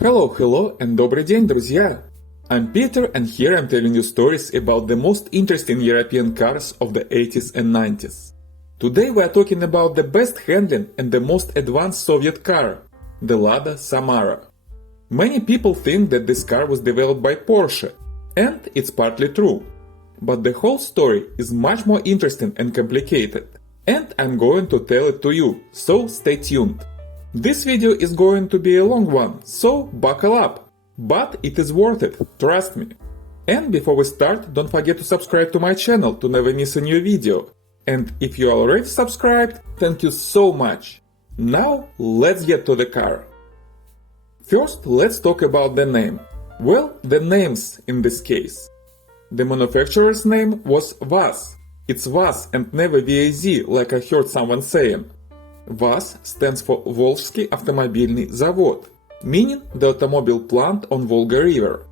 Hello and добрый день, друзья! I'm Peter and here I'm telling you stories about the most interesting European cars of the 80s and 90s. Today we are talking about the best handling and the most advanced Soviet car, the Lada Samara. Many people think that this car was developed by Porsche, and it's partly true. But the whole story is much more interesting and complicated, and I'm going to tell it to you, so stay tuned. This video is going to be a long one, so buckle up. But it is worth it, trust me. And before we start, don't forget to subscribe to my channel to never miss a new video. And if you are already subscribed, thank you so much. Now, let's get to the car. First, let's talk about the name. Well, the names in this case. The manufacturer's name was VAZ. It's VAZ and never VAZ, like I heard someone saying. VAZ stands for Volжский автомобильный завод, meaning the automobile plant on Volga River.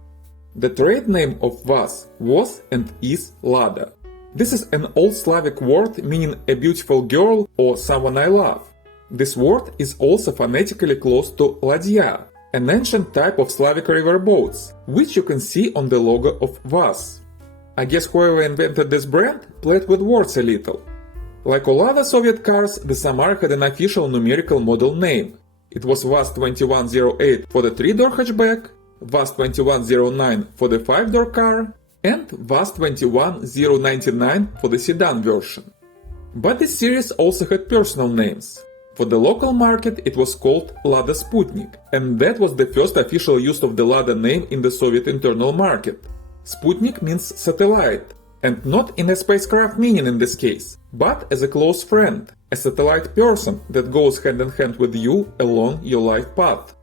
The trade name of VAZ was and is Lada. This is an old Slavic word meaning a beautiful girl or someone I love. This word is also phonetically close to ladья, an ancient type of Slavic river boats, which you can see on the logo of VAZ. I guess whoever invented this brand played with words a little. Like all other Soviet cars, the Samara had an official numerical model name. It was VAZ-2108 for the 3-door hatchback, VAZ-2109 for the 5-door car, and VAZ-21099 for the sedan version. But this series also had personal names. For the local market it was called Lada Sputnik, and that was the first official use of the Lada name in the Soviet internal market. Sputnik means satellite, and not in a spacecraft meaning in this case, but as a close friend, a satellite person that goes hand in hand with you along your life path.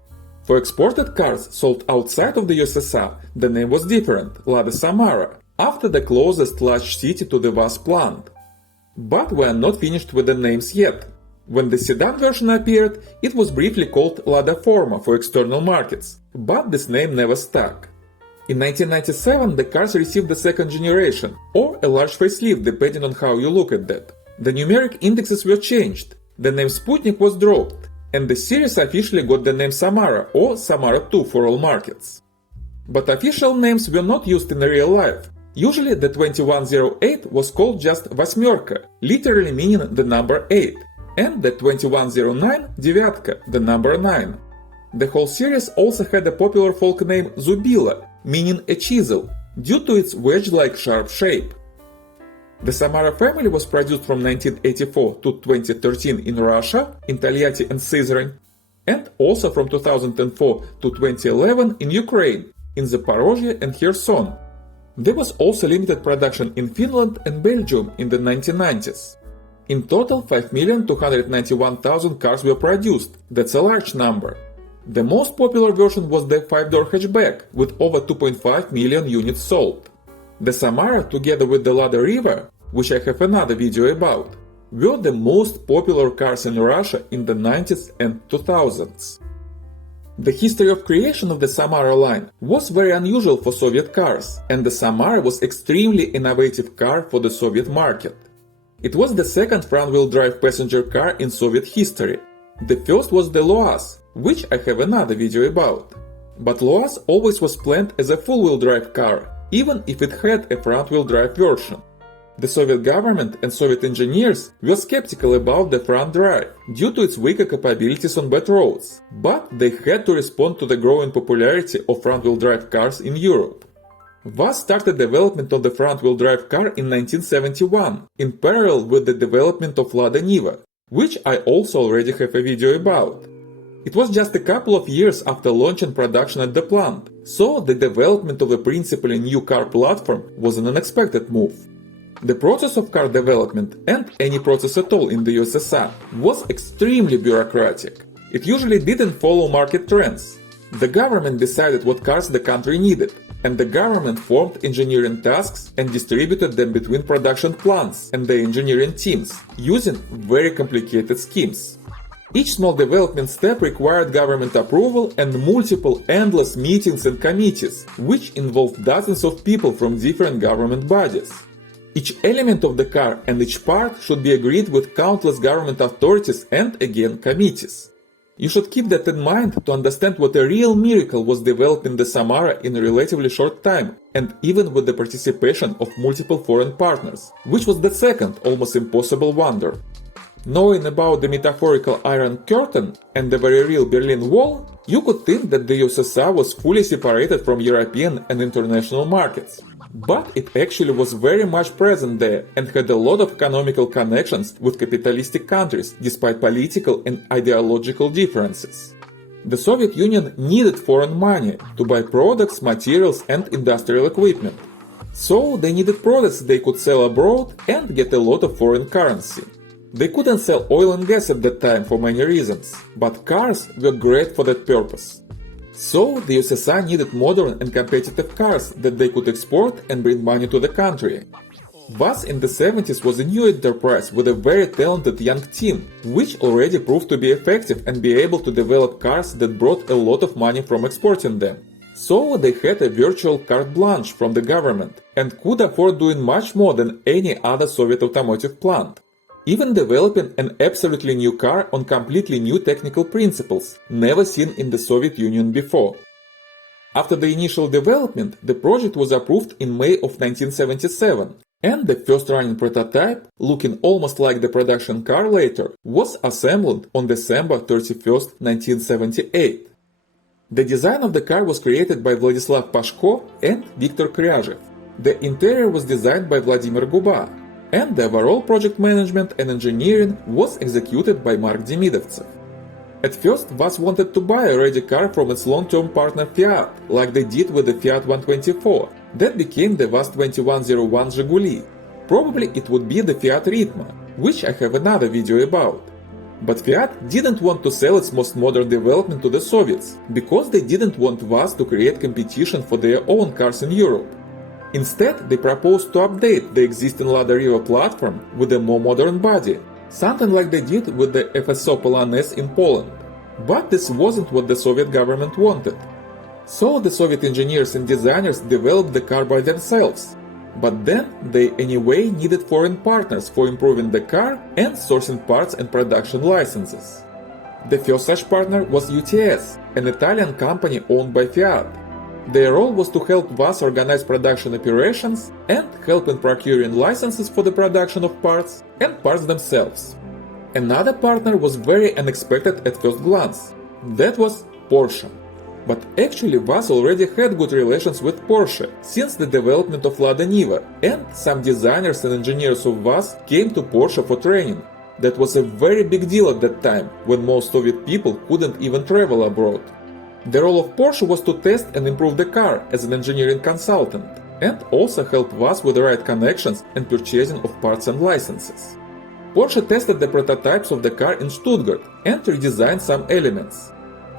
For exported cars sold outside of the USSR, the name was different, Lada Samara, after the closest large city to the VAZ plant. But we are not finished with the names yet. When the sedan version appeared, it was briefly called Lada Forma for external markets, but this name never stuck. In 1997 the cars received the second generation, or a large facelift depending on how you look at that. The numeric indexes were changed, the name Sputnik was dropped, and the series officially got the name Samara or Samara 2 for all markets. But official names were not used in real life. Usually the 2108 was called just Восьмерка, literally meaning the number 8, and the 2109 Девятка, the number 9. The whole series also had a popular folk name Zubila, meaning a chisel, due to its wedge-like sharp shape. The Samara family was produced from 1984 to 2013 in Russia, in Tольятти and Sызрань, and also from 2004 to 2011 in Ukraine, in Zaporozhye and Kherson. There was also limited production in Finland and Belgium in the 1990s. In total, 5,291,000 cars were produced, that's a large number. The most popular version was the 5-door hatchback, with over 2.5 million units sold. The Samara, together with the Lada River, which I have another video about, were the most popular cars in Russia in the 90s and 2000s. The history of creation of the Samara line was very unusual for Soviet cars, and the Samara was extremely innovative car for the Soviet market. It was the second front-wheel drive passenger car in Soviet history. The first was the LOAS, which I have another video about. But LOAS always was planned as a full-wheel drive car, even if it had a front-wheel drive version. The Soviet government and Soviet engineers were skeptical about the front drive due to its weaker capabilities on bad roads, but they had to respond to the growing popularity of front-wheel drive cars in Europe. VAZ started development of the front-wheel drive car in 1971, in parallel with the development of Lada Niva, which I also already have a video about. It was just a couple of years after launch and production at the plant, so the development of a principally new car platform was an unexpected move. The process of car development, and any process at all in the USSR, was extremely bureaucratic. It usually didn't follow market trends. The government decided what cars the country needed, and the government formed engineering tasks and distributed them between production plants and their engineering teams, using very complicated schemes. Each small development step required government approval and multiple endless meetings and committees, which involved dozens of people from different government bodies. Each element of the car and each part should be agreed with countless government authorities and again committees. You should keep that in mind to understand what a real miracle was developed in the Samara in a relatively short time, and even with the participation of multiple foreign partners, which was the second almost impossible wonder. Knowing about the metaphorical Iron Curtain and the very real Berlin Wall, you could think that the USSR was fully separated from European and international markets. But it actually was very much present there and had a lot of economical connections with capitalistic countries, despite political and ideological differences. The Soviet Union needed foreign money to buy products, materials and industrial equipment. So they needed products they could sell abroad and get a lot of foreign currency. They couldn't sell oil and gas at that time for many reasons, but cars were great for that purpose. So the USSR needed modern and competitive cars that they could export and bring money to the country. VAZ in the 70s was a new enterprise with a very talented young team, which already proved to be effective and be able to develop cars that brought a lot of money from exporting them. So they had a virtual carte blanche from the government and could afford doing much more than any other Soviet automotive plant. Even developing an absolutely new car on completely new technical principles, never seen in the Soviet Union before. After the initial development, the project was approved in May of 1977, and the first running prototype, looking almost like the production car later, was assembled on December 31, 1978. The design of the car was created by Vladislav Pashko and Viktor Kryazhev. The interior was designed by Vladimir Guba, and the overall project management and engineering was executed by Mark Demidovtsev. At first, VAZ wanted to buy a ready car from its long-term partner Fiat, like they did with the Fiat 124. That became the VAZ-2108 Zhiguli. Probably it would be the Fiat Ritmo, which I have another video about. But Fiat didn't want to sell its most modern development to the Soviets, because they didn't want VAZ to create competition for their own cars in Europe. Instead, they proposed to update the existing Lada Riva platform with a more modern body, something like they did with the FSO Polonez in Poland. But this wasn't what the Soviet government wanted. So the Soviet engineers and designers developed the car by themselves. But then they anyway needed foreign partners for improving the car and sourcing parts and production licenses. The first such partner was UTS, an Italian company owned by Fiat. Their role was to help VAZ organize production operations and help in procuring licenses for the production of parts and parts themselves. Another partner was very unexpected at first glance. That was Porsche. But actually VAZ already had good relations with Porsche since the development of Lada Niva, and some designers and engineers of VAZ came to Porsche for training. That was a very big deal at that time, when most Soviet people couldn't even travel abroad. The role of Porsche was to test and improve the car as an engineering consultant, and also help VAZ with the right connections and purchasing of parts and licenses. Porsche tested the prototypes of the car in Stuttgart and redesigned some elements.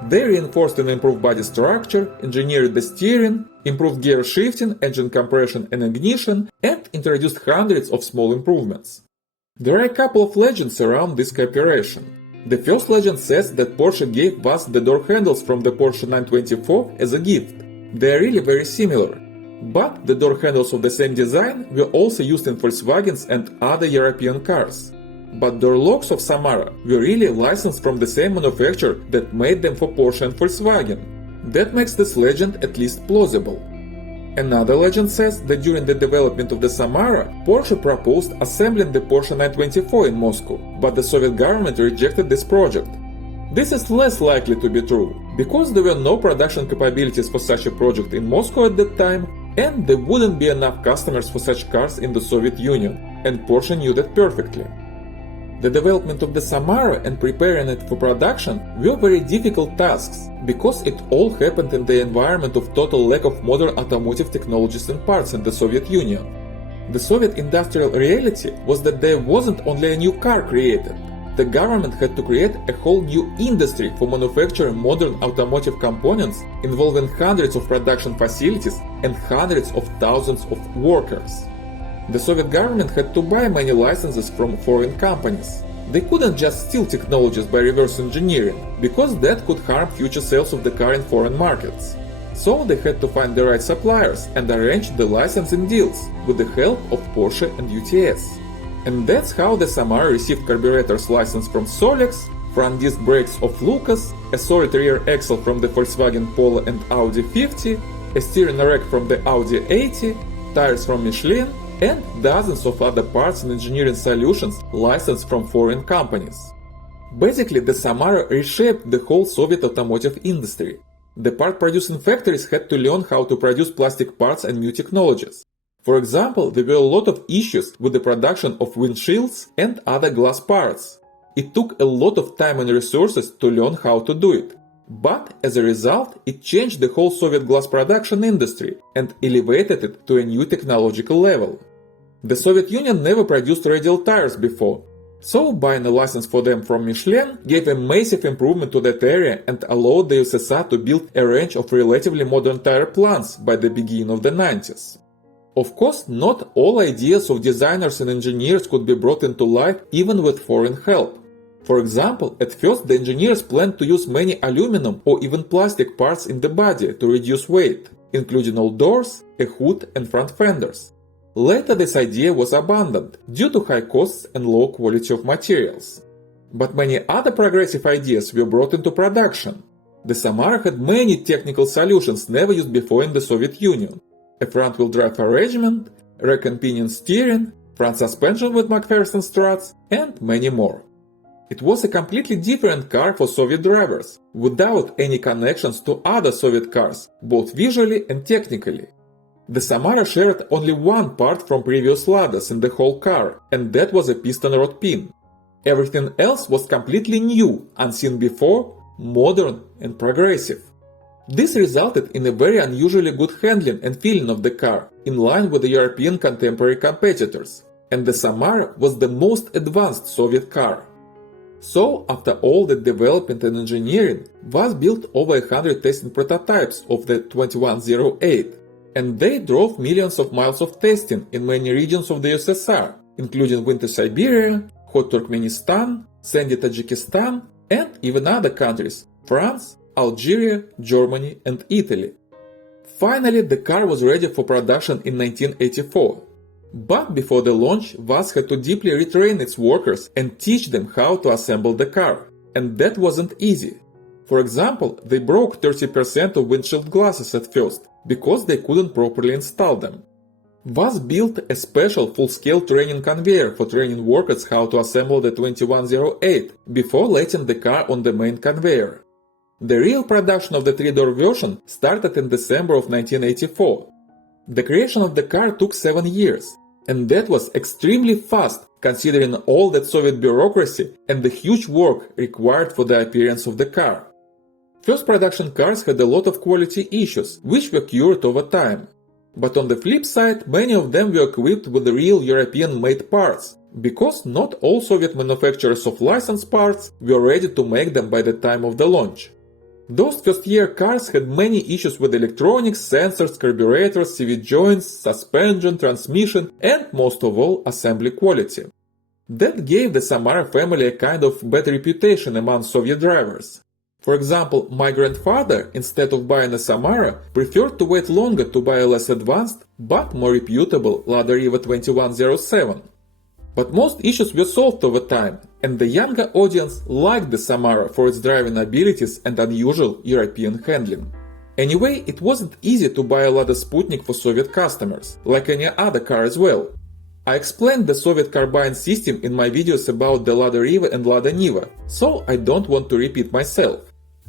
They reinforced and improved body structure, engineered the steering, improved gear shifting, engine compression and ignition, and introduced hundreds of small improvements. There are a couple of legends around this cooperation. The first legend says that Porsche gave VAZ the door handles from the Porsche 924 as a gift. They are really very similar. But the door handles of the same design were also used in Volkswagens and other European cars. But door locks of Samara were really licensed from the same manufacturer that made them for Porsche and Volkswagen. That makes this legend at least plausible. Another legend says that during the development of the Samara, Porsche proposed assembling the Porsche 924 in Moscow, but the Soviet government rejected this project. This is less likely to be true, because there were no production capabilities for such a project in Moscow at that time, and there wouldn't be enough customers for such cars in the Soviet Union, and Porsche knew that perfectly. The development of the Samara and preparing it for production were very difficult tasks, because it all happened in the environment of total lack of modern automotive technologies and parts in the Soviet Union. The Soviet industrial reality was that there wasn't only a new car created. The government had to create a whole new industry for manufacturing modern automotive components involving hundreds of production facilities and hundreds of thousands of workers. The Soviet government had to buy many licenses from foreign companies. They couldn't just steal technologies by reverse engineering, because that could harm future sales of the car in foreign markets. So they had to find the right suppliers and arrange the licensing deals with the help of Porsche and UTS. And that's how the Samara received carburetors license from Solex, front disc brakes of Lucas, a solid rear axle from the Volkswagen Polo and Audi 50, a steering rack from the Audi 80, tires from Michelin, and dozens of other parts and engineering solutions licensed from foreign companies. Basically, the Samara reshaped the whole Soviet automotive industry. The part-producing factories had to learn how to produce plastic parts and new technologies. For example, there were a lot of issues with the production of windshields and other glass parts. It took a lot of time and resources to learn how to do it. But as a result, it changed the whole Soviet glass production industry and elevated it to a new technological level. The Soviet Union never produced radial tires before, so buying a license for them from Michelin gave a massive improvement to that area and allowed the USSR to build a range of relatively modern tire plants by the beginning of the 90s. Of course, not all ideas of designers and engineers could be brought into life even with foreign help. For example, at first the engineers planned to use many aluminum or even plastic parts in the body to reduce weight, including all doors, a hood and front fenders. Later this idea was abandoned due to high costs and low quality of materials. But many other progressive ideas were brought into production. The Samara had many technical solutions never used before in the Soviet Union. A front-wheel drive arrangement, rack and pinion steering, front suspension with McPherson struts, and many more. It was a completely different car for Soviet drivers, without any connections to other Soviet cars, both visually and technically. The Samara shared only one part from previous Ladas in the whole car, and that was a piston rod pin. Everything else was completely new, unseen before, modern and progressive. This resulted in a very unusually good handling and feeling of the car, in line with the European contemporary competitors, and the Samara was the most advanced Soviet car. So, after all the development and engineering, VAZ built over 100 testing prototypes of the 2108, and they drove millions of miles of testing in many regions of the USSR, including winter Siberia, hot Turkmenistan, sandy Tajikistan, and even other countries, France, Algeria, Germany, and Italy. Finally, the car was ready for production in 1984. But before the launch, VAZ had to deeply retrain its workers and teach them how to assemble the car, and that wasn't easy. For example, they broke 30% of windshield glasses at first, because they couldn't properly install them. VAZ built a special full-scale training conveyor for training workers how to assemble the 2108 before letting the car on the main conveyor. The real production of the three-door version started in December of 1984. The creation of the car took 7 years, and that was extremely fast considering all that Soviet bureaucracy and the huge work required for the appearance of the car. First production cars had a lot of quality issues, which were cured over time. But on the flip side, many of them were equipped with the real European-made parts, because not all Soviet manufacturers of licensed parts were ready to make them by the time of the launch. Those first-year cars had many issues with electronics, sensors, carburetors, CV joints, suspension, transmission, and most of all, assembly quality. That gave the Samara family a kind of bad reputation among Soviet drivers. For example, my grandfather, instead of buying a Samara, preferred to wait longer to buy a less advanced, but more reputable Lada Riva 2107. But most issues were solved over time, and the younger audience liked the Samara for its driving abilities and unusual European handling. Anyway, it wasn't easy to buy a Lada Sputnik for Soviet customers, like any other car as well. I explained the Soviet car buying system in my videos about the Lada Riva and Lada Niva, so I don't want to repeat myself.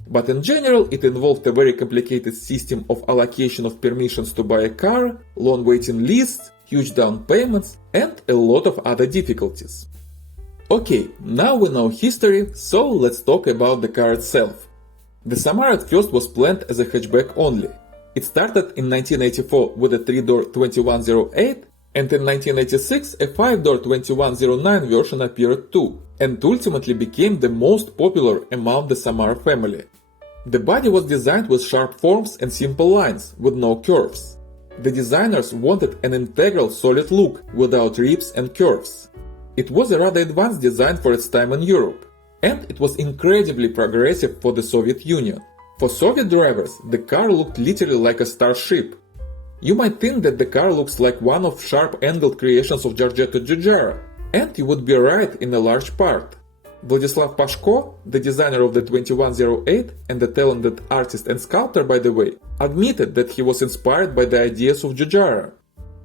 But in general, it involved a very complicated system of allocation of permissions to buy a car, long waiting lists, huge down payments, and a lot of other difficulties. Okay, now we know history, so let's talk about the car itself. The Samara at first was planned as a hatchback only. It started in 1984 with a 3-door 2108, and in 1986 a 5-door 2109 version appeared too, and ultimately became the most popular among the Samara family. The body was designed with sharp forms and simple lines, with no curves. The designers wanted an integral solid look, without rips and curves. It was a rather advanced design for its time in Europe, and it was incredibly progressive for the Soviet Union. For Soviet drivers, the car looked literally like a starship. You might think that the car looks like one of sharp-angled creations of Giorgetto Giugiaro, and you would be right in a large part. Vladislav Pashko, the designer of the 2108 and the talented artist and sculptor by the way, admitted that he was inspired by the ideas of Giugiaro.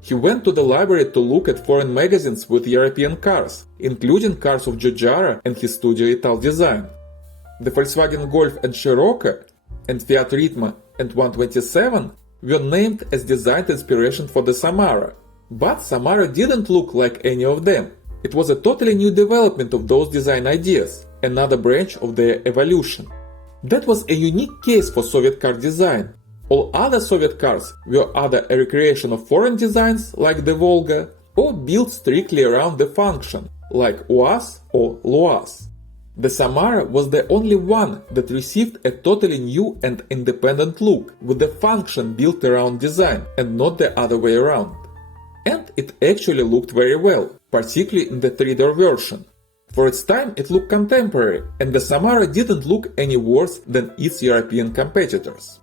He went to the library to look at foreign magazines with European cars, including cars of Giugiaro and his studio Ital design. The Volkswagen Golf and Scirocco and Fiat Ritmo and 127 were named as design inspiration for the Samara, but Samara didn't look like any of them. It was a totally new development of those design ideas, another branch of their evolution. That was a unique case for Soviet car design. All other Soviet cars were either a recreation of foreign designs like the Volga, or built strictly around the function, like UAZ or LUAZ. The Samara was the only one that received a totally new and independent look, with the function built around design and not the other way around. And it actually looked very well, particularly in the 3-door version. For its time it looked contemporary, and the Samara didn't look any worse than its European competitors.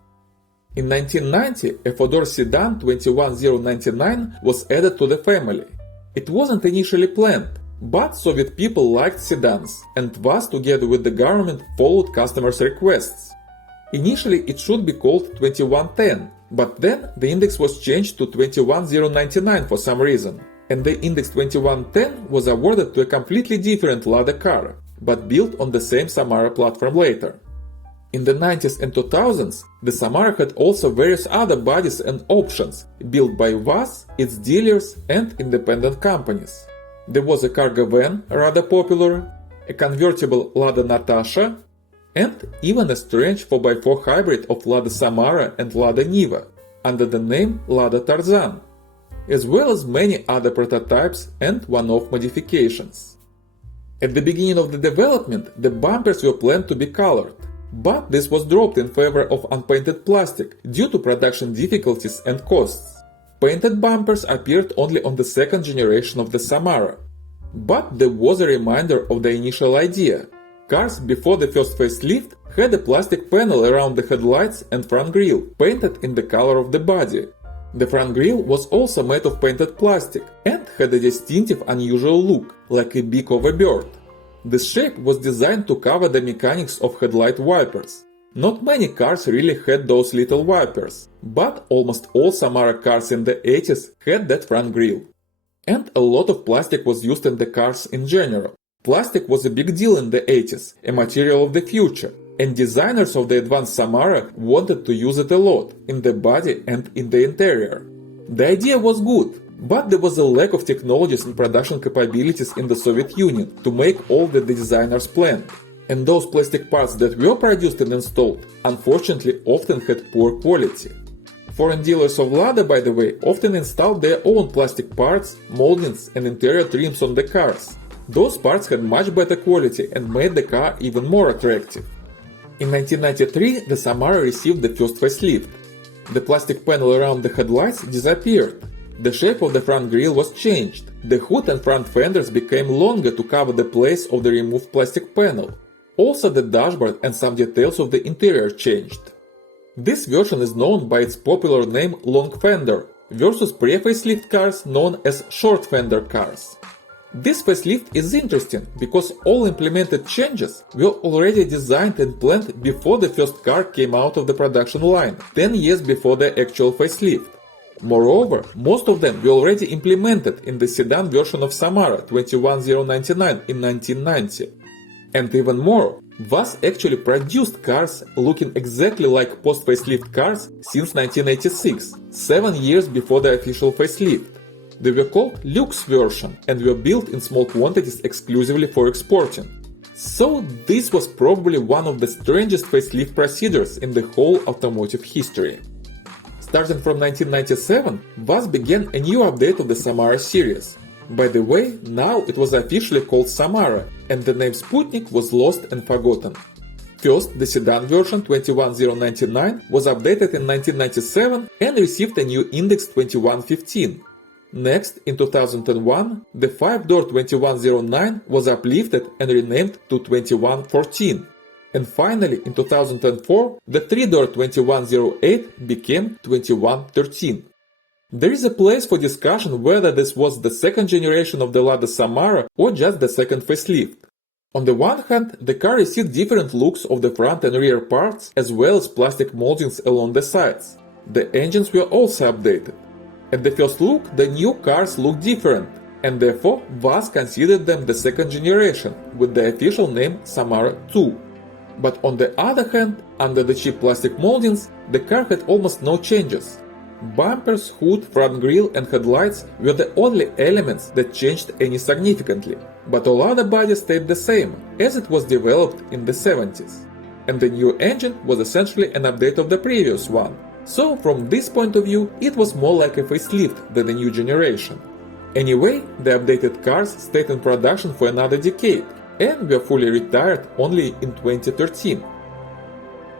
In 1990, a 4-door sedan 21099 was added to the family. It wasn't initially planned, but Soviet people liked sedans, and VAZ together with the government followed customers' requests. Initially it should be called 2110, but then the index was changed to 21099 for some reason, and the index 2110 was awarded to a completely different Lada car, but built on the same Samara platform later. In the 90s and 2000s, the Samara had also various other bodies and options, built by VAZ, its dealers and independent companies. There was a cargo van, rather popular, a convertible Lada Natasha, and even a strange 4x4 hybrid of Lada Samara and Lada Niva, under the name Lada Tarzan, as well as many other prototypes and one-off modifications. At the beginning of the development, the bumpers were planned to be colored, but this was dropped in favor of unpainted plastic due to production difficulties and costs. Painted bumpers appeared only on the second generation of the Samara. But there was a reminder of the initial idea. Cars before the first facelift had a plastic panel around the headlights and front grille, painted in the color of the body. The front grille was also made of painted plastic and had a distinctive unusual look, like a beak of a bird. This shape was designed to cover the mechanics of headlight wipers. Not many cars really had those little wipers, but almost all Samara cars in the 80s had that front grille. And a lot of plastic was used in the cars in general. Plastic was a big deal in the 80s, a material of the future, and designers of the advanced Samara wanted to use it a lot, in the body and in the interior. The idea was good, but there was a lack of technologies and production capabilities in the Soviet Union to make all that the designers planned. And those plastic parts that were produced and installed, unfortunately, often had poor quality. Foreign dealers of Lada, by the way, often installed their own plastic parts, moldings and interior trims on the cars. Those parts had much better quality and made the car even more attractive. In 1993, the Samara received the first facelift. The plastic panel around the headlights disappeared. The shape of the front grille was changed. The hood and front fenders became longer to cover the place of the removed plastic panel. Also, the dashboard and some details of the interior changed. This version is known by its popular name long fender, versus pre-facelift cars known as short fender cars. This facelift is interesting because all implemented changes were already designed and planned before the first car came out of the production line, 10 years before the actual facelift. Moreover, most of them were already implemented in the sedan version of Samara 21099 in 1990. And even more, VAZ actually produced cars looking exactly like post-facelift cars since 1986, 7 years before the official facelift. They were called Luxe version and were built in small quantities exclusively for exporting. So this was probably one of the strangest facelift procedures in the whole automotive history. Starting from 1997, VAZ began a new update of the Samara series. By the way, now it was officially called Samara, and the name Sputnik was lost and forgotten. First, the sedan version 21099 was updated in 1997 and received a new index 2115. Next, in 2001, the 5-door 2109 was uplifted and renamed to 2114. And finally, in 2004, the 3-door 2108 became 2113. There is a place for discussion whether this was the second generation of the Lada Samara or just the second facelift. On the one hand, the car received different looks of the front and rear parts as well as plastic moldings along the sides. The engines were also updated. At the first look, the new cars looked different, and therefore VAZ considered them the second generation, with the official name Samara 2. But on the other hand, under the cheap plastic moldings, the car had almost no changes. Bumpers, hood, front grille and headlights were the only elements that changed any significantly, but all other body stayed the same, as it was developed in the 70s. And the new engine was essentially an update of the previous one, so from this point of view it was more like a facelift than a new generation. Anyway, the updated cars stayed in production for another decade, and were fully retired only in 2013.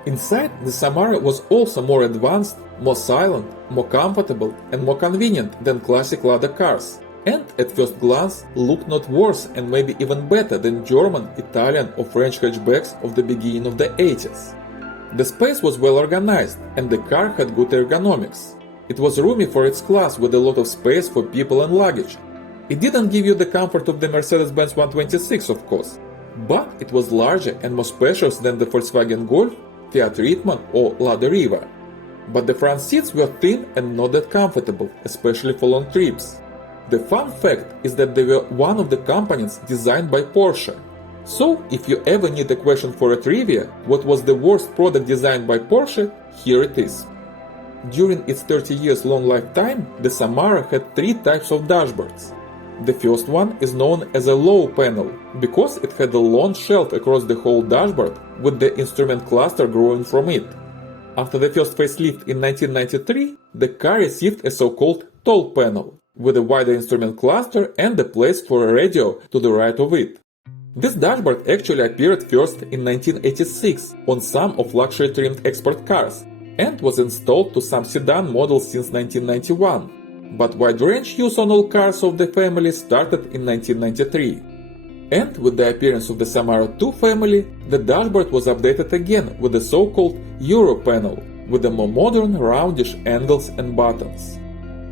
Inside, the Samara was also more advanced, more silent, more comfortable and more convenient than classic Lada cars, and at first glance looked not worse and maybe even better than German, Italian or French hatchbacks of the beginning of the 80s. The space was well organized and the car had good ergonomics. It was roomy for its class with a lot of space for people and luggage. It didn't give you the comfort of the Mercedes-Benz 126, of course, but it was larger and more spacious than the Volkswagen Golf, Fiat Ritmo or Lada Riva. But the front seats were thin and not that comfortable, especially for long trips. The fun fact is that they were one of the components designed by Porsche. So, if you ever need a question for a trivia, what was the worst product designed by Porsche, here it is. During its 30 years long lifetime, the Samara had three types of dashboards. The first one is known as a low panel, because it had a long shelf across the whole dashboard with the instrument cluster growing from it. After the first facelift in 1993, the car received a so-called tall panel, with a wider instrument cluster and a place for a radio to the right of it. This dashboard actually appeared first in 1986 on some of luxury-trimmed export cars, and was installed to some sedan models since 1991. But wide-range use on all cars of the family started in 1993. And with the appearance of the Samara 2 family, the dashboard was updated again with the so-called Euro panel, with the more modern roundish angles and buttons.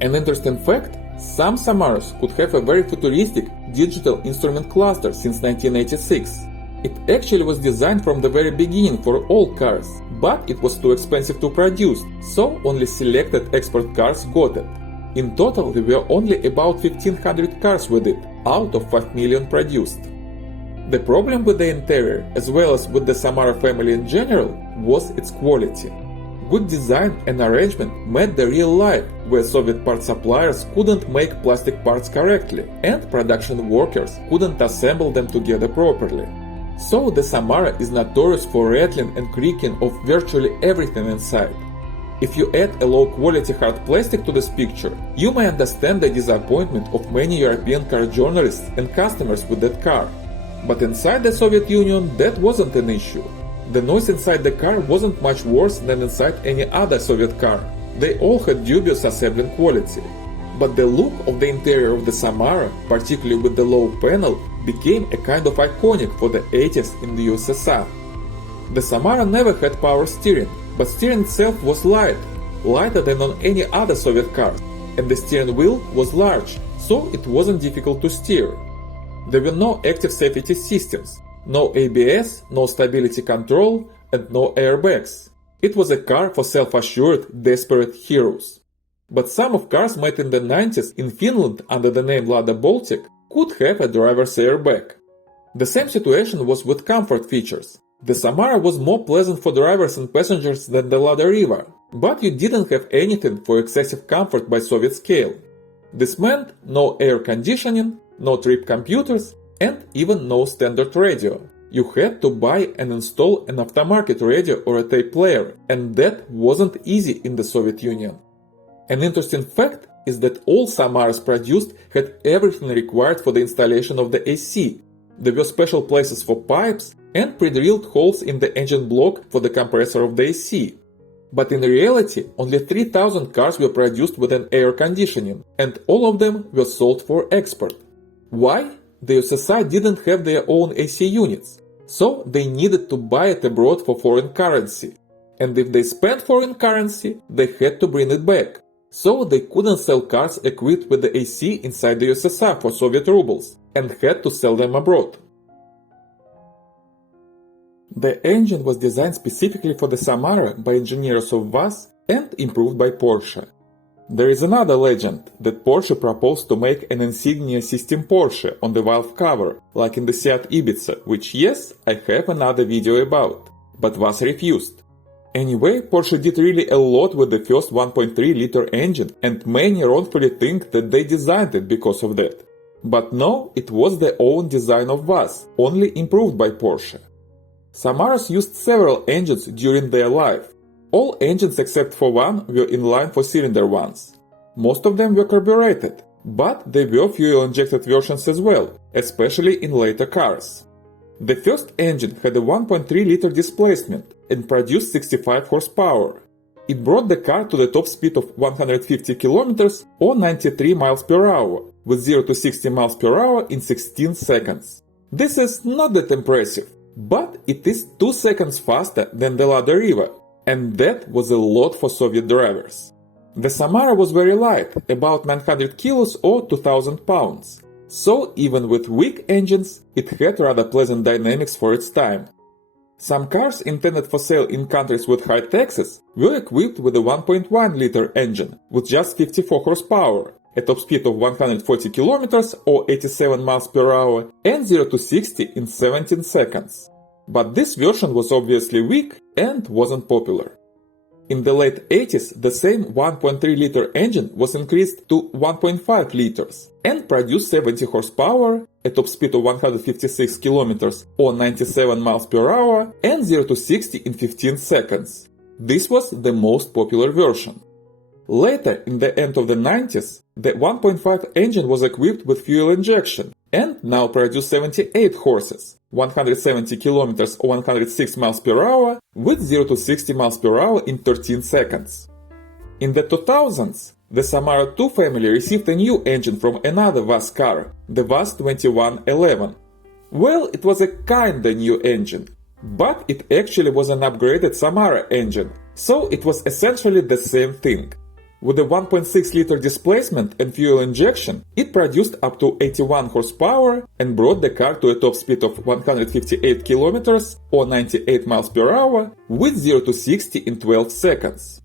An interesting fact, some Samaras could have a very futuristic digital instrument cluster since 1986. It actually was designed from the very beginning for all cars, but it was too expensive to produce, so only selected export cars got it. In total, there were only about 1500 cars with it, out of 5 million produced. The problem with the interior, as well as with the Samara family in general, was its quality. Good design and arrangement met the real life, where Soviet part suppliers couldn't make plastic parts correctly, and production workers couldn't assemble them together properly. So the Samara is notorious for rattling and creaking of virtually everything inside. If you add a low-quality hard plastic to this picture, you may understand the disappointment of many European car journalists and customers with that car. But inside the Soviet Union, that wasn't an issue. The noise inside the car wasn't much worse than inside any other Soviet car. They all had dubious assembling quality. But the look of the interior of the Samara, particularly with the low panel, became a kind of iconic for the 80s in the USSR. The Samara never had power steering, but steering itself was light, lighter than on any other Soviet car, and the steering wheel was large, so it wasn't difficult to steer. There were no active safety systems, no ABS, no stability control, and no airbags. It was a car for self-assured, desperate heroes. But some of cars made in the 90s in Finland under the name Lada Baltic could have a driver's airbag. The same situation was with comfort features. The Samara was more pleasant for drivers and passengers than the Lada Riva, but you didn't have anything for excessive comfort by Soviet scale. This meant no air conditioning, no trip computers, and even no standard radio. You had to buy and install an aftermarket radio or a tape player, and that wasn't easy in the Soviet Union. An interesting fact is that all Samaras produced had everything required for the installation of the AC. There were special places for pipes and pre-drilled holes in the engine block for the compressor of the AC. But in reality, only 3000 cars were produced with an air conditioning, and all of them were sold for export. Why? The USSR didn't have their own AC units, so they needed to buy it abroad for foreign currency. And if they spent foreign currency, they had to bring it back. So they couldn't sell cars equipped with the AC inside the USSR for Soviet rubles, and had to sell them abroad. The engine was designed specifically for the Samara by engineers of VAZ and improved by Porsche. There is another legend that Porsche proposed to make an insignia system Porsche on the valve cover, like in the Seat Ibiza, which yes, I have another video about, but VAZ refused. Anyway, Porsche did really a lot with the first 1.3-liter engine, and many wrongfully think that they designed it because of that. But no, it was their own design of VAZ, only improved by Porsche. Samaras used several engines during their life. All engines except for one were inline four-cylinder ones. Most of them were carbureted, but there were fuel-injected versions as well, especially in later cars. The first engine had a 1.3-liter displacement and produced 65 horsepower. It brought the car to the top speed of 150 km or 93 miles per hour, with 0 to 60 miles per hour in 16 seconds. This is not that impressive, but it is 2 seconds faster than the Lada Riva, and that was a lot for Soviet drivers. The Samara was very light, about 900 kilos or 2000 pounds. So even with weak engines, it had rather pleasant dynamics for its time. Some cars intended for sale in countries with high taxes were equipped with a 1.1-liter engine with just 54 horsepower, a top speed of 140 km or 87 miles per hour, and 0 to 60 in 17 seconds. But this version was obviously weak and wasn't popular. In the late 80s, the same 1.3-liter engine was increased to 1.5 liters and produced 70 horsepower, a top speed of 156 km or 97 miles per hour, and 0 to 60 in 15 seconds. This was the most popular version. Later, in the end of the 90s, the 1.5 engine was equipped with fuel injection and now produced 78 horses, 170 km or 106 miles per hour, with 0 to 60 miles per hour in 13 seconds. In the 2000s, the Samara 2 family received a new engine from another VAZ car, the VAZ-2108. Well, it was a kinda new engine, but it actually was an upgraded Samara engine, so it was essentially the same thing. With a 1.6-liter displacement and fuel injection, it produced up to 81 horsepower and brought the car to a top speed of 158 km or 98 miles per hour with 0 to 60 in 12 seconds.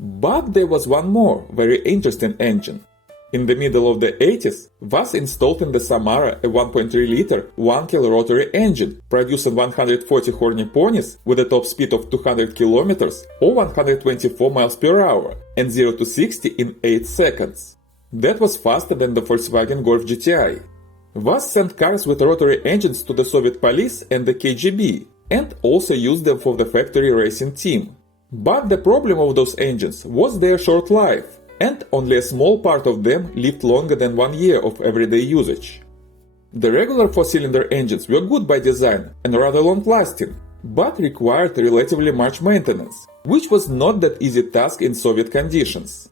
But there was one more very interesting engine. In the middle of the 80s, VAZ installed in the Samara a 1.3-liter 1-kil rotary engine, producing 140 horny ponies with a top speed of 200 km or 124 miles per hour and 0 to 60 in 8 seconds. That was faster than the Volkswagen Golf GTI. VAZ sent cars with rotary engines to the Soviet police and the KGB, and also used them for the factory racing team. But the problem of those engines was their short life, and only a small part of them lived longer than 1 year of everyday usage. The regular 4-cylinder engines were good by design and rather long-lasting, but required relatively much maintenance, which was not that easy task in Soviet conditions.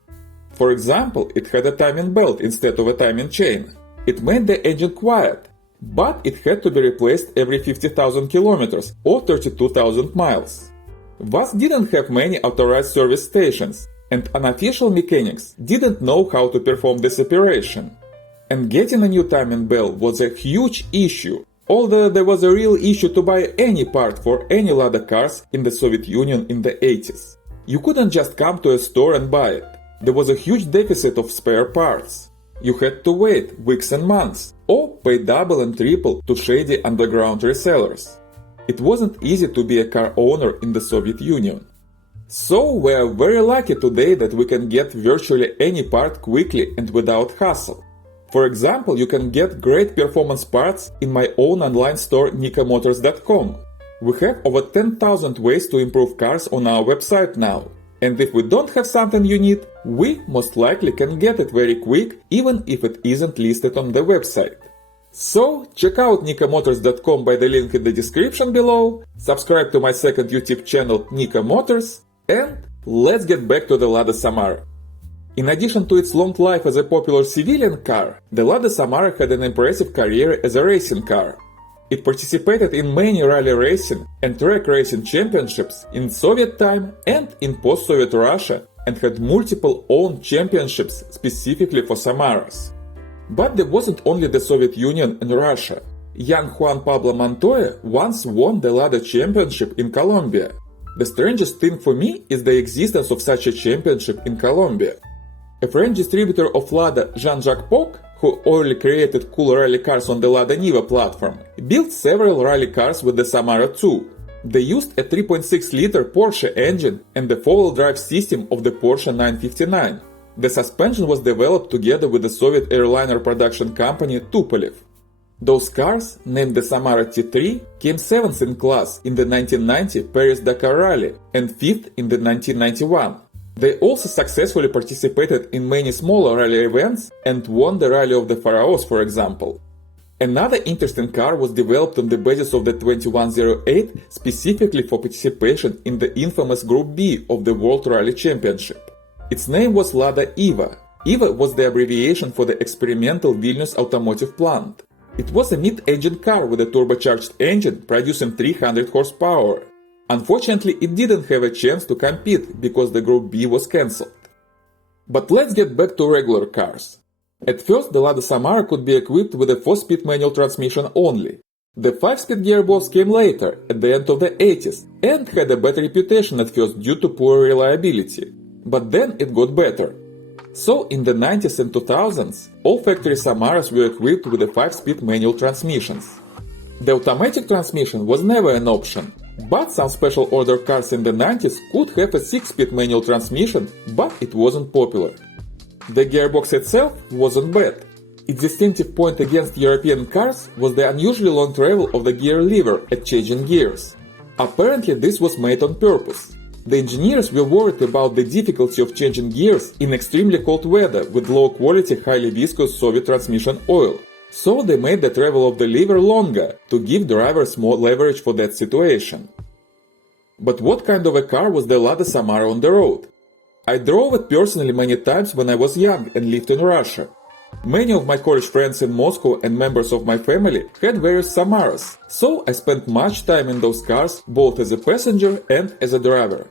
For example, it had a timing belt instead of a timing chain. It made the engine quiet, but it had to be replaced every 50,000 kilometers or 32,000 miles. VAZ didn't have many authorized service stations, and unofficial mechanics didn't know how to perform this operation. And getting a new timing belt was a huge issue, although there was a real issue to buy any part for any Lada cars in the Soviet Union in the 80s. You couldn't just come to a store and buy it. There was a huge deficit of spare parts. You had to wait weeks and months, or pay double and triple to shady underground resellers. It wasn't easy to be a car owner in the Soviet Union. So we are very lucky today that we can get virtually any part quickly and without hassle. For example, you can get great performance parts in my own online store nikamotors.com. We have over 10,000 ways to improve cars on our website now. And if we don't have something you need, we most likely can get it very quick, even if it isn't listed on the website. So, check out nikamotors.com by the link in the description below, subscribe to my second YouTube channel Nika Motors, and let's get back to the Lada Samara. In addition to its long life as a popular civilian car, the Lada Samara had an impressive career as a racing car. It participated in many rally racing and track racing championships in Soviet time and in post-Soviet Russia, and had multiple owned championships specifically for Samaras. But there wasn't only the Soviet Union and Russia. Young Juan Pablo Montoya once won the Lada Championship in Colombia. The strangest thing for me is the existence of such a championship in Colombia. A French distributor of Lada, Jean-Jacques Poc, who early created cool rally cars on the Lada Niva platform, built several rally cars with the Samara too. They used a 3.6-liter Porsche engine and the four-wheel drive system of the Porsche 959. The suspension was developed together with the Soviet airliner production company Tupolev. Those cars, named the Samara T3, came 7th in class in the 1990 Paris-Dakar Rally and 5th in the 1991. They also successfully participated in many smaller rally events and won the Rally of the Pharaohs, for example. Another interesting car was developed on the basis of the 2108 specifically for participation in the infamous Group B of the World Rally Championship. Its name was Lada Eva. Eva was the abbreviation for the experimental Vilnius automotive plant. It was a mid-engine car with a turbocharged engine producing 300 horsepower. Unfortunately, it didn't have a chance to compete because the Group B was cancelled. But let's get back to regular cars. At first, the Lada Samara could be equipped with a 4-speed manual transmission only. The 5-speed gearbox came later, at the end of the 80s, and had a bad reputation at first due to poor reliability. But then it got better. So in the 90s and 2000s, all factory Samaras were equipped with the 5-speed manual transmissions. The automatic transmission was never an option, but some special order cars in the 90s could have a 6-speed manual transmission, but it wasn't popular. The gearbox itself wasn't bad. Its distinctive point against European cars was the unusually long travel of the gear lever at changing gears. Apparently this was made on purpose. The engineers were worried about the difficulty of changing gears in extremely cold weather with low-quality, highly viscous Soviet transmission oil. So they made the travel of the lever longer to give drivers more leverage for that situation. But what kind of a car was the Lada Samara on the road? I drove it personally many times when I was young and lived in Russia. Many of my college friends in Moscow and members of my family had various Samaras, so I spent much time in those cars both as a passenger and as a driver.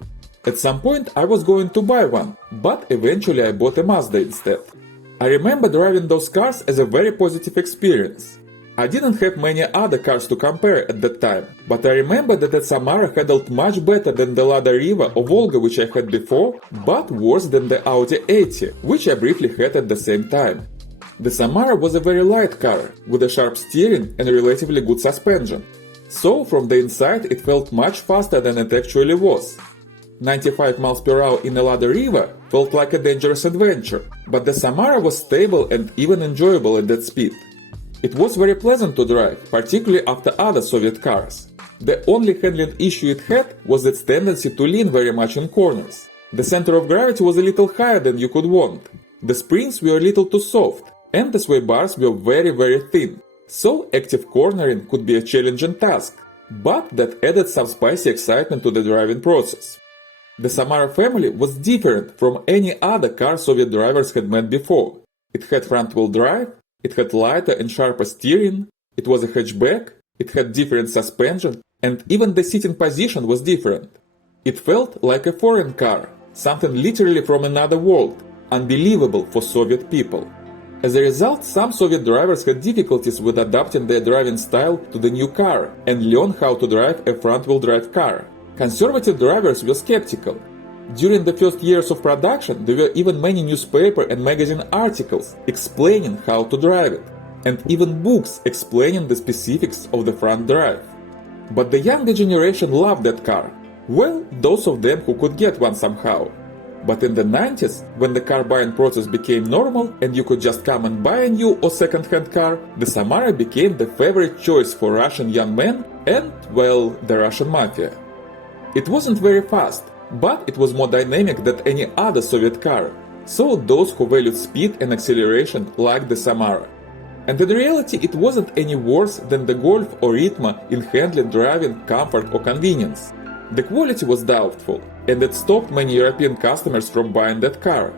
At some point I was going to buy one, but eventually I bought a Mazda instead. I remember driving those cars as a very positive experience. I didn't have many other cars to compare at that time, but I remember that the Samara handled much better than the Lada Riva or Volga which I had before, but worse than the Audi 80, which I briefly had at the same time. The Samara was a very light car, with a sharp steering and relatively good suspension. So from the inside it felt much faster than it actually was. 95 miles per hour in a Lada Riva felt like a dangerous adventure, but the Samara was stable and even enjoyable at that speed. It was very pleasant to drive, particularly after other Soviet cars. The only handling issue it had was its tendency to lean very much in corners. The center of gravity was a little higher than you could want. The springs were a little too soft, and the sway bars were very thin. So active cornering could be a challenging task, but that added some spicy excitement to the driving process. The Samara family was different from any other car Soviet drivers had met before. It had front-wheel drive, it had lighter and sharper steering, it was a hatchback, it had different suspension, and even the seating position was different. It felt like a foreign car, something literally from another world, unbelievable for Soviet people. As a result, some Soviet drivers had difficulties with adapting their driving style to the new car and learn how to drive a front-wheel drive car. Conservative drivers were skeptical. During the first years of production, there were even many newspaper and magazine articles explaining how to drive it, and even books explaining the specifics of the front drive. But the younger generation loved that car. Well, those of them who could get one somehow. But in the 90s, when the car buying process became normal and you could just come and buy a new or second-hand car, the Samara became the favorite choice for Russian young men and, well, the Russian mafia. It wasn't very fast, but it was more dynamic than any other Soviet car, so those who valued speed and acceleration liked the Samara. And in reality it wasn't any worse than the Golf or Ritmo in handling, driving, comfort or convenience. The quality was doubtful, and it stopped many European customers from buying that car.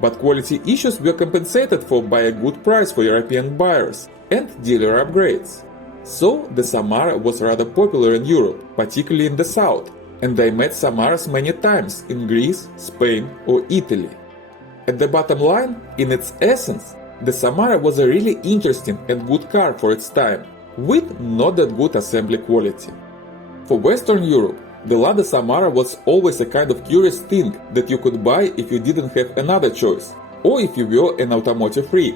But quality issues were compensated for by a good price for European buyers and dealer upgrades. So the Samara was rather popular in Europe, particularly in the south, and I met Samaras many times in Greece, Spain or Italy. At the bottom line, in its essence, the Samara was a really interesting and good car for its time. with not that good assembly quality. For Western Europe, the Lada Samara was always a kind of curious thing that you could buy if you didn't have another choice, or if you were an automotive freak.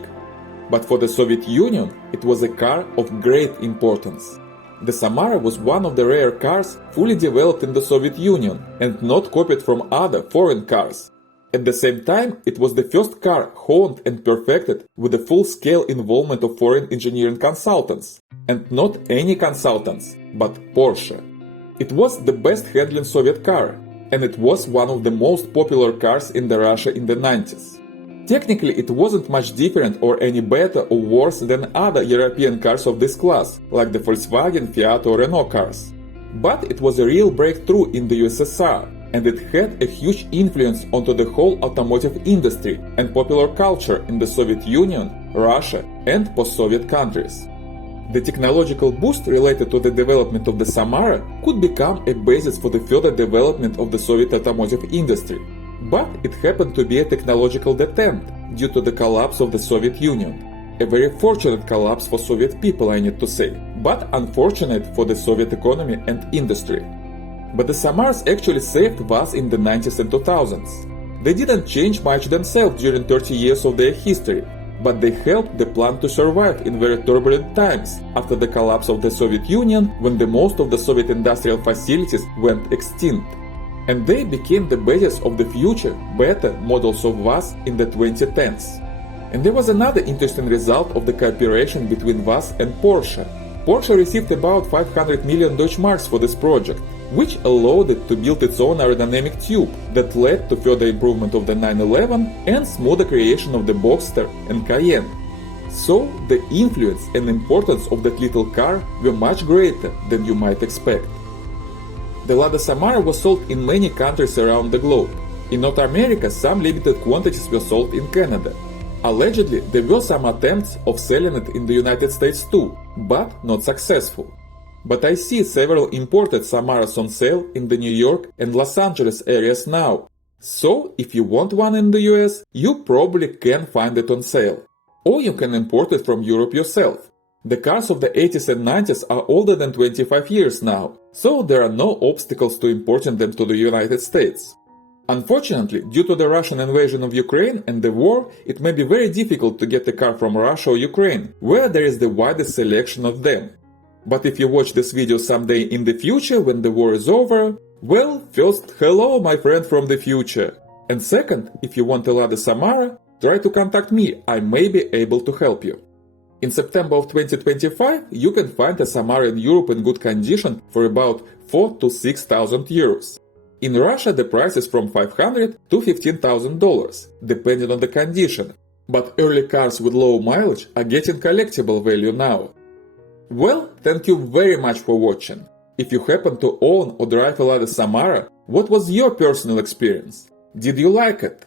But for the Soviet Union, it was a car of great importance. The Samara was one of the rare cars fully developed in the Soviet Union and not copied from other foreign cars. At the same time, it was the first car honed and perfected with the full-scale involvement of foreign engineering consultants, and not any consultants, but Porsche. It was the best handling Soviet car, and it was one of the most popular cars in Russia in the 90s. Technically, it wasn't much different or any better or worse than other European cars of this class, like the Volkswagen, Fiat or Renault cars. But it was a real breakthrough in the USSR, and it had a huge influence onto the whole automotive industry and popular culture in the Soviet Union, Russia and post-Soviet countries. The technological boost related to the development of the Samara could become a basis for the further development of the Soviet automotive industry. But it happened to be a technological detent due to the collapse of the Soviet Union. A very fortunate collapse for Soviet people, I need to say, but unfortunate for the Soviet economy and industry. But the Samaras actually saved VAZ in the 90s and 2000s. They didn't change much themselves during 30 years of their history, but they helped the plant to survive in very turbulent times after the collapse of the Soviet Union, when the most of the Soviet industrial facilities went extinct. And they became the basis of the future, better models of VAZ in the 2010s. And there was another interesting result of the cooperation between VAZ and Porsche. Porsche received about 500 million Deutschmarks for this project, which allowed it to build its own aerodynamic tube that led to further improvement of the 911 and smoother creation of the Boxster and Cayenne. So the influence and importance of that little car were much greater than you might expect. The Lada Samara was sold in many countries around the globe. In North America, some limited quantities were sold in Canada. Allegedly, there were some attempts of selling it in the United States too, but not successful. But I see several imported Samaras on sale in the New York and Los Angeles areas now. So, if you want one in the US, you probably can find it on sale. Or you can import it from Europe yourself. The cars of the 80s and 90s are older than 25 years now, so there are no obstacles to importing them to the United States. Unfortunately, due to the Russian invasion of Ukraine and the war, it may be very difficult to get a car from Russia or Ukraine, where there is the widest selection of them. But if you watch this video someday in the future when the war is over, well, first, hello my friend from the future. And second, if you want a Lada Samara, try to contact me, I may be able to help you. In September of 2025, you can find a Samara in Europe in good condition for about 4,000 to 6,000 euros. In Russia, the price is from $500 to $15,000, depending on the condition, but early cars with low mileage are getting collectible value now. Well, thank you very much for watching. If you happen to own or drive a Lada Samara, what was your personal experience? Did you like it?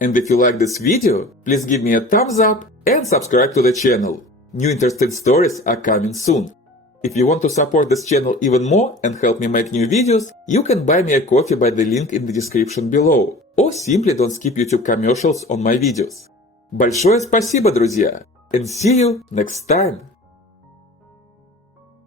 And if you like this video, please give me a thumbs up and subscribe to the channel. New interesting stories are coming soon. If you want to support this channel even more and help me make new videos, you can buy me a coffee by the link in the description below, or simply don't skip YouTube commercials on my videos. Большое спасибо, друзья, and see you next time!